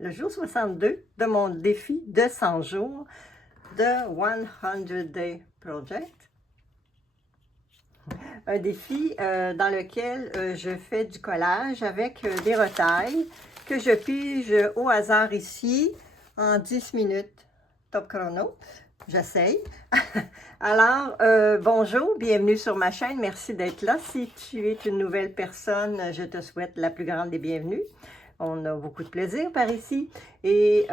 le jour 62 de mon défi de 100 jours de 100 Day Project. Un défi dans lequel je fais du collage avec des retailles que je pige au hasard ici en 10 minutes. Top chrono. J'essaye. Alors, bonjour, bienvenue sur ma chaîne. Merci d'être là. Si tu es une nouvelle personne, je te souhaite la plus grande des bienvenues. On a beaucoup de plaisir par ici et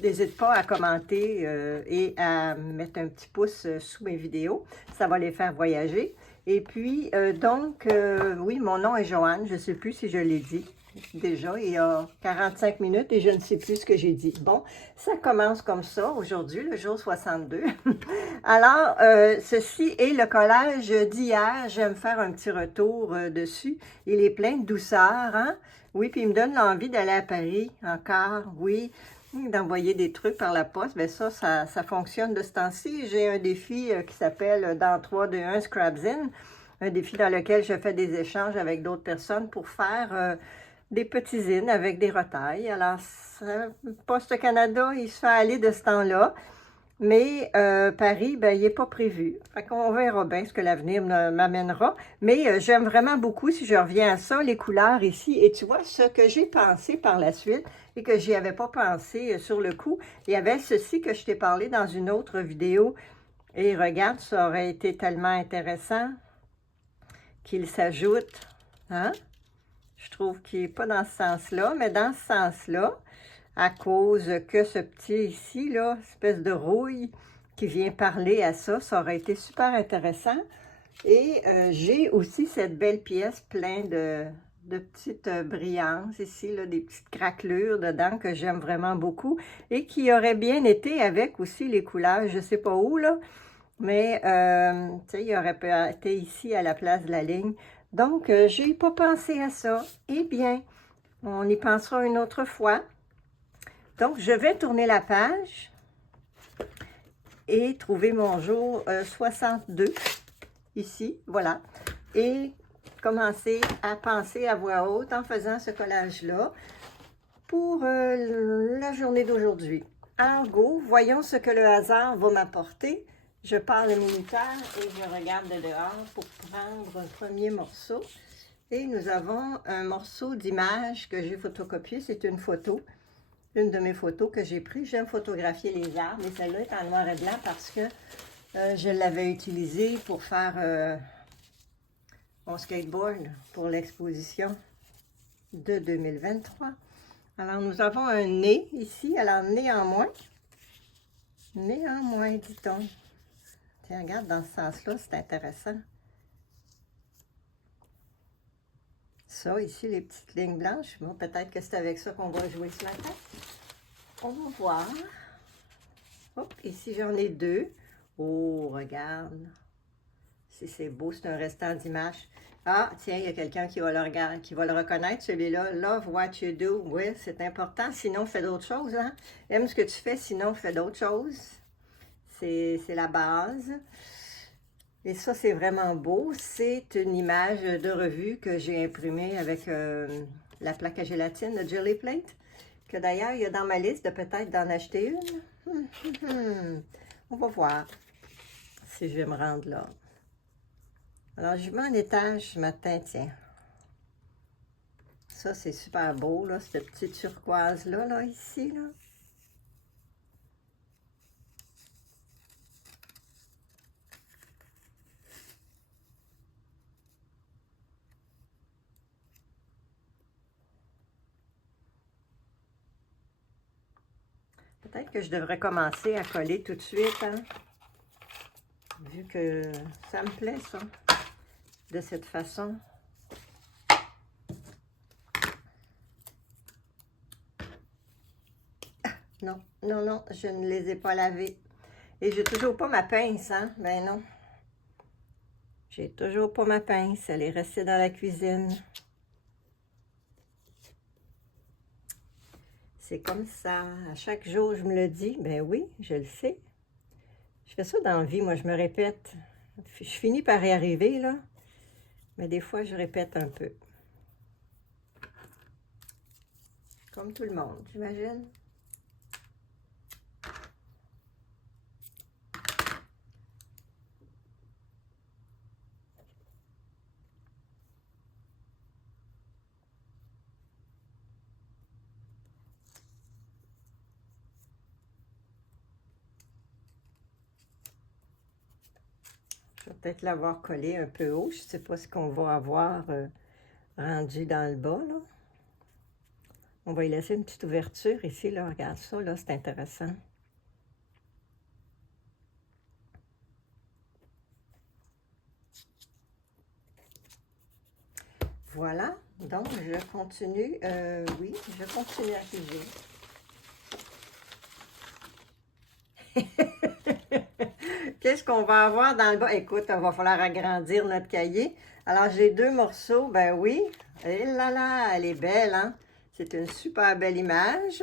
n'hésite pas à commenter et à mettre un petit pouce sous mes vidéos. Ça va les faire voyager. Et puis, oui, mon nom est Joanne. Je ne sais plus si je l'ai dit déjà. Il y a 45 minutes et je ne sais plus ce que j'ai dit. Bon, ça commence comme ça aujourd'hui, le jour 62. Alors, ceci est le collage d'hier. J'aime faire un petit retour dessus. Il est plein de douceur, hein? Oui, puis il me donne l'envie d'aller à Paris encore, oui, d'envoyer des trucs par la poste. Bien ça fonctionne de ce temps-ci. J'ai un défi qui s'appelle Dans 3, 2, 1 Scrapzine, un défi dans lequel je fais des échanges avec d'autres personnes pour faire des petits zines avec des retailles. Alors, Poste Canada, il se fait aller de ce temps-là. Mais Paris, ben, il n'est pas prévu. Fait qu'on verra bien ce que l'avenir m'amènera. Mais j'aime vraiment beaucoup, si je reviens à ça, les couleurs ici. Et tu vois, ce que j'ai pensé par la suite et que j'y avais pas pensé sur le coup, il y avait ceci que je t'ai parlé dans une autre vidéo. Et regarde, ça aurait été tellement intéressant qu'il s'ajoute. Hein? Je trouve qu'il n'est pas dans ce sens-là, mais dans ce sens-là, à cause que ce petit ici, là, espèce de rouille qui vient parler à ça, ça aurait été super intéressant. Et j'ai aussi cette belle pièce pleine de petites brillances ici, là, des petites craquelures dedans que j'aime vraiment beaucoup et qui aurait bien été avec aussi les couleurs, je ne sais pas où, là, mais tu sais, il aurait pu être ici à la place de la ligne. Donc, j'ai pas pensé à ça. Eh bien, on y pensera une autre fois. Donc, je vais tourner la page et trouver mon jour 62, ici, voilà. Et commencer à penser à voix haute en faisant ce collage-là pour la journée d'aujourd'hui. Alors, go, voyons ce que le hasard va m'apporter. Je pars le minuteur et je regarde de dehors pour prendre un premier morceau. Et nous avons un morceau d'image que j'ai photocopié, c'est une photo. Une de mes photos que j'ai prises. J'aime photographier les arbres, mais celle-là est en noir et blanc parce que je l'avais utilisée pour faire mon skateboard pour l'exposition de 2023. Alors, nous avons un nez ici. Alors, néanmoins, dit-on. Tiens, regarde, dans ce sens-là, c'est intéressant. Ça, ici, les petites lignes blanches. Bon, peut-être que c'est avec ça qu'on va jouer ce matin. On va voir. Hop, ici, j'en ai deux. Oh, regarde. Si c'est beau, c'est un restant d'image. Ah, tiens, il y a quelqu'un qui va le regarder, qui va le reconnaître, celui-là. Love what you do. Oui, c'est important. Sinon, fais d'autres choses, hein. Aime ce que tu fais, sinon, fais d'autres choses. C'est la base. Et ça, c'est vraiment beau. C'est une image de revue que j'ai imprimée avec la plaque à gélatine de Jelly Plate. Que d'ailleurs, il y a dans ma liste de peut-être d'en acheter une. On va voir si je vais me rendre là. Alors, je vais en étage ce matin, tiens. Ça, c'est super beau, là, cette petite turquoise-là, là, ici, là. Peut-être que je devrais commencer à coller tout de suite, hein, vu que ça me plaît, ça, de cette façon. Non, non, non, je ne les ai pas lavés. Et j'ai toujours pas ma pince, hein? Ben non. J'ai toujours pas ma pince, elle est restée dans la cuisine. C'est comme ça. À chaque jour, je me le dis. Ben oui, je le sais. Je fais ça dans la vie, moi, je me répète. Je finis par y arriver, là. Mais des fois, je répète un peu. comme tout le monde, j'imagine. Je vais peut-être l'avoir collé un peu haut. Je ne sais pas ce qu'on va avoir rendu dans le bas, là. On va y laisser une petite ouverture ici, là. Regarde ça, là, c'est intéressant. Voilà, donc je continue, oui, je continue à cuisiner. Qu'est-ce qu'on va avoir dans le bas? Écoute, il va falloir agrandir notre cahier. Alors, j'ai 2 morceaux, ben oui. Et là là, elle est belle, hein? C'est une super belle image.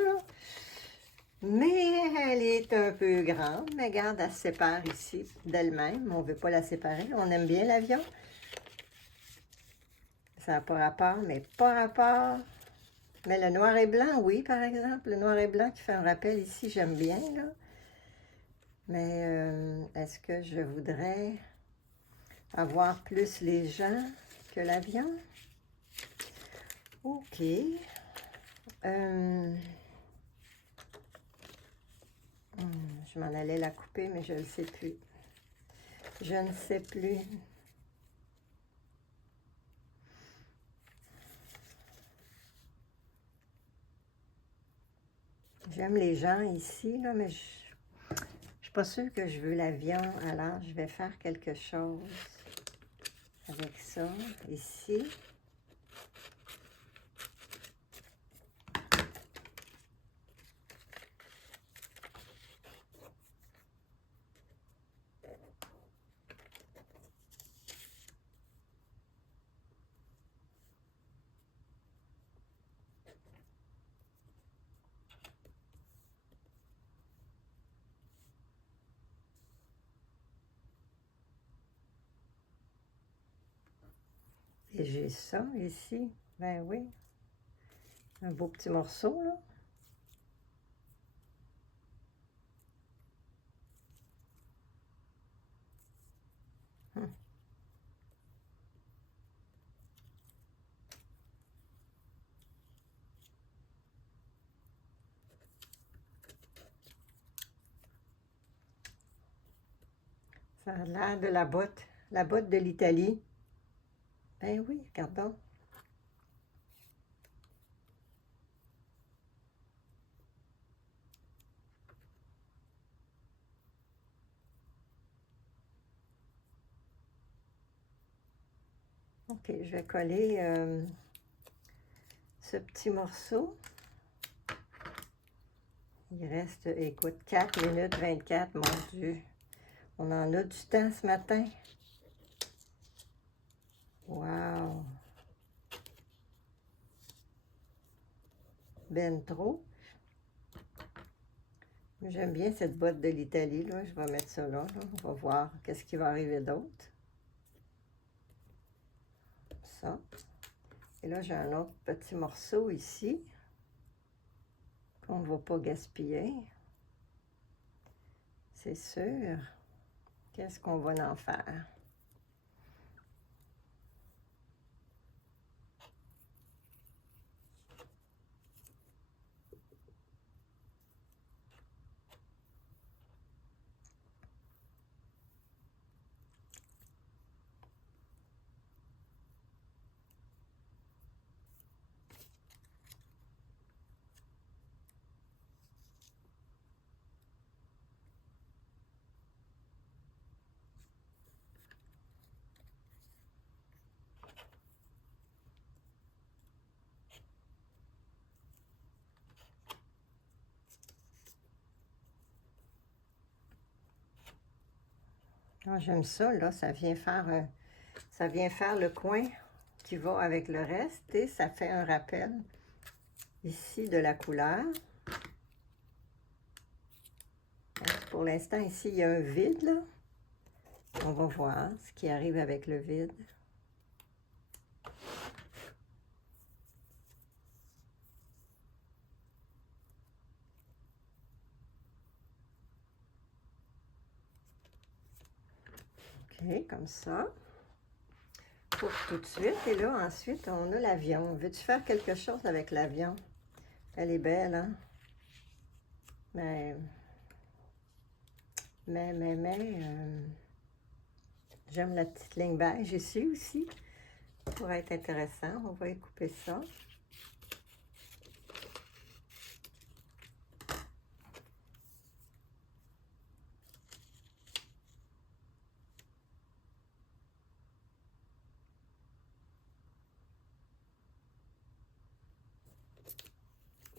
Mais elle est un peu grande. Mais regarde, elle se sépare ici d'elle-même. On ne veut pas la séparer. On aime bien l'avion. Ça n'a pas rapport, mais pas rapport. Mais le noir et blanc, oui, par exemple. Le noir et blanc qui fait un rappel ici, j'aime bien, là. Mais est-ce que je voudrais avoir plus les gens que l'avion? OK. Je m'en allais la couper, mais je ne sais plus. Je ne sais plus. J'aime les gens ici, là, mais je ne suis pas sûre que je veux l'avion. Alors, je vais faire quelque chose avec ça, ici. Et j'ai ça ici. Ben oui. Un beau petit morceau, là. Ça a l'air de la botte de l'Italie. Ben oui, regardons. OK, je vais coller ce petit morceau. Il reste, écoute, 4 minutes 24, mon Dieu. On en a du temps ce matin. Wow! Ben trop. J'aime bien cette botte de l'Italie, là. Je vais mettre ça là, là. On va voir qu'est-ce qui va arriver d'autre. Ça. Et là, j'ai un autre petit morceau ici qu'on ne va pas gaspiller. C'est sûr. Qu'est-ce qu'on va en faire? Ah, j'aime ça, là. Ça vient faire le coin qui va avec le reste et ça fait un rappel ici de la couleur. Pour l'instant, ici, il y a un vide, là. On va voir ce qui arrive avec le vide. OK, comme ça. Pour tout de suite. Et là, ensuite, on a l'avion. Veux-tu faire quelque chose avec l'avion? Elle est belle, hein? Mais j'aime la petite ligne beige ici aussi. Ça pourrait être intéressant. On va y couper ça.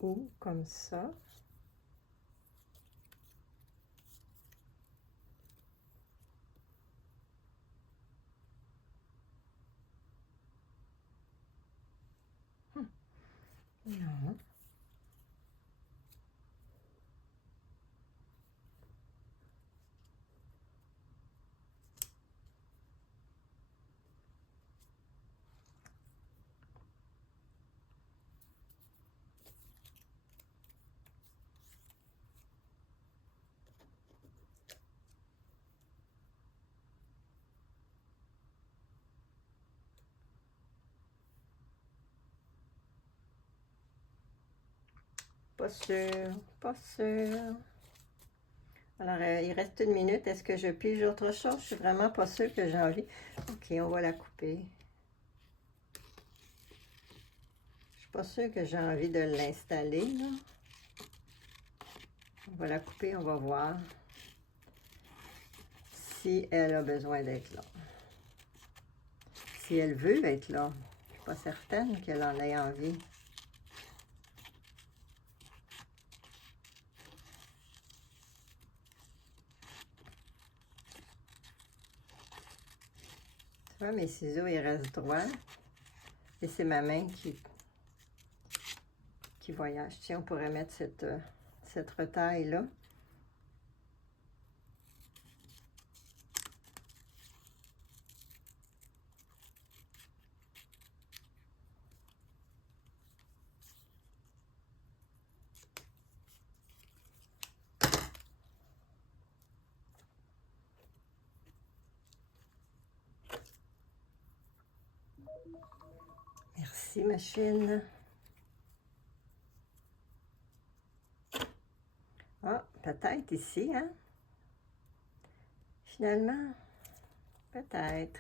Ou comme ça. Non. Pas sûr, pas sûr. Alors, il reste une minute. Est-ce que je pige autre chose? Je suis vraiment pas sûre que j'ai envie. OK, on va la couper. Je suis pas sûre que j'ai envie de l'installer, là. On va la couper, on va voir si elle a besoin d'être là. Si elle veut être là. Je suis pas certaine qu'elle en ait envie. Tu vois, mes ciseaux, ils restent droits. Et c'est ma main qui voyage. Tiens, on pourrait mettre cette retaille-là. Merci, machine. Ah, peut-être ici, hein? Finalement, peut-être.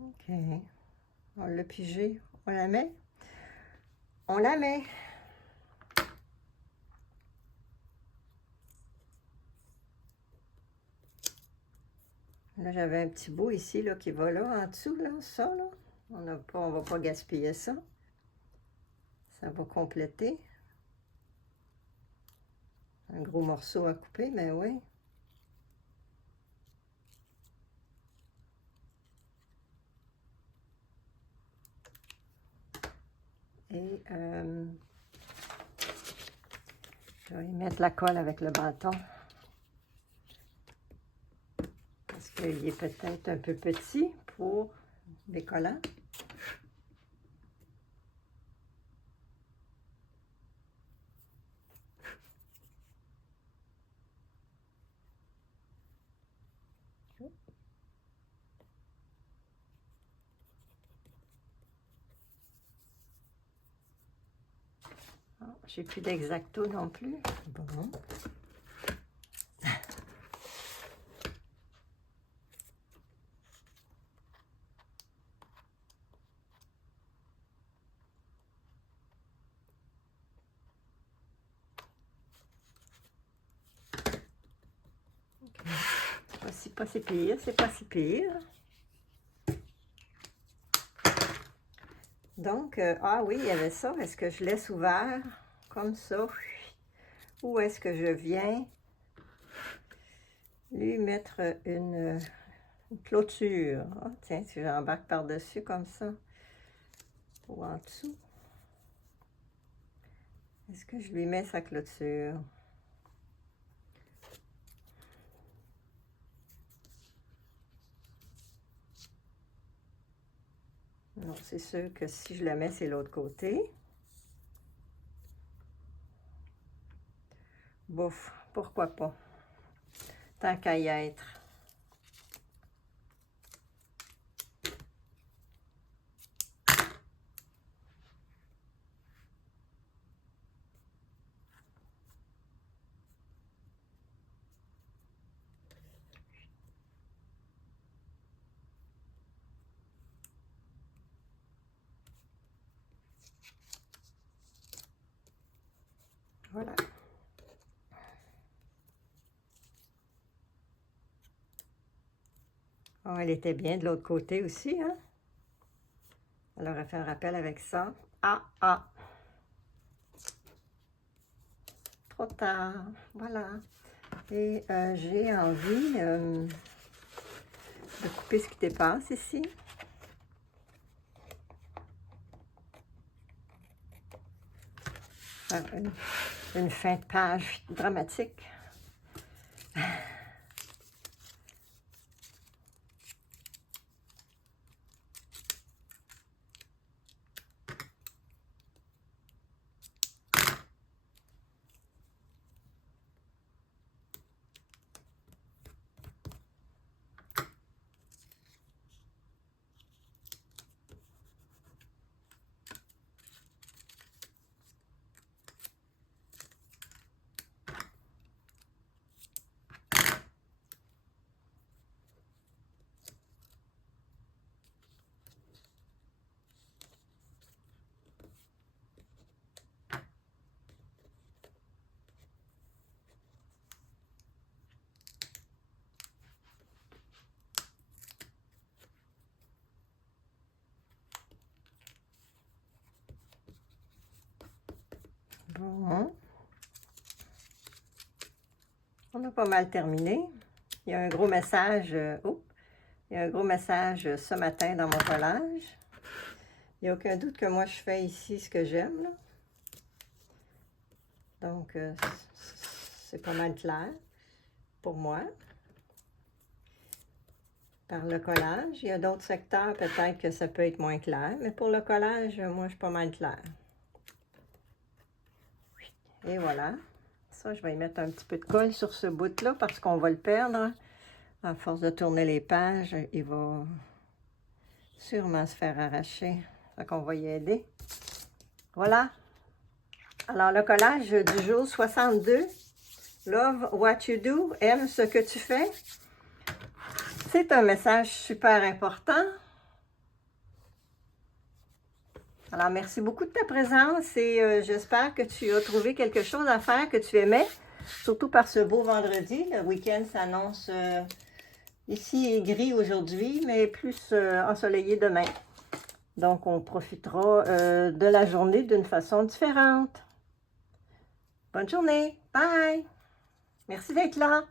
OK. On l'a pigé. On la met? On la met. Là, j'avais un petit bout ici, là, qui va là, en dessous, là, ça, là. On va pas gaspiller ça. Ça va compléter. Un gros morceau à couper, mais oui. Et je vais y mettre la colle avec le bâton. Parce qu'il est peut-être un peu petit pour des collants. Oh, j'ai plus d'X-Acto non plus. Bon. c'est pas si pire, c'est pas si pire. Donc, ah oui, il y avait ça. Est-ce que je laisse ouvert comme ça? Ou est-ce que je viens lui mettre une clôture? Ah, tiens, si j'embarque par-dessus comme ça, ou en dessous. Est-ce que je lui mets sa clôture? Non, c'est sûr que si je le mets, c'est l'autre côté. Bouf, pourquoi pas? Tant qu'à y être. Voilà. Oh, elle était bien de l'autre côté aussi, hein? Elle aurait fait un rappel avec ça. Ah, ah! Trop tard. Voilà. Et j'ai envie de couper ce qui dépasse ici. Faire une fin de page dramatique. Bon. On a pas mal terminé. Il y a un gros message, il y a un gros message ce matin dans mon collage. Il n'y a aucun doute que moi, je fais ici ce que j'aime, là. Donc, c'est pas mal clair pour moi. Par le collage, il y a d'autres secteurs, peut-être que ça peut être moins clair, mais pour le collage, moi, je suis pas mal clair. Et voilà. Ça, je vais y mettre un petit peu de colle sur ce bout-là parce qu'on va le perdre. À force de tourner les pages, il va sûrement se faire arracher. Donc, on va y aider. Voilà. Alors, le collage du jour 62. Love what you do. Aime ce que tu fais. C'est un message super important. Alors, merci beaucoup de ta présence et j'espère que tu as trouvé quelque chose à faire que tu aimais. Surtout par ce beau vendredi. Le week-end s'annonce ici est gris aujourd'hui, mais plus ensoleillé demain. Donc, on profitera de la journée d'une façon différente. Bonne journée. Bye. Merci d'être là.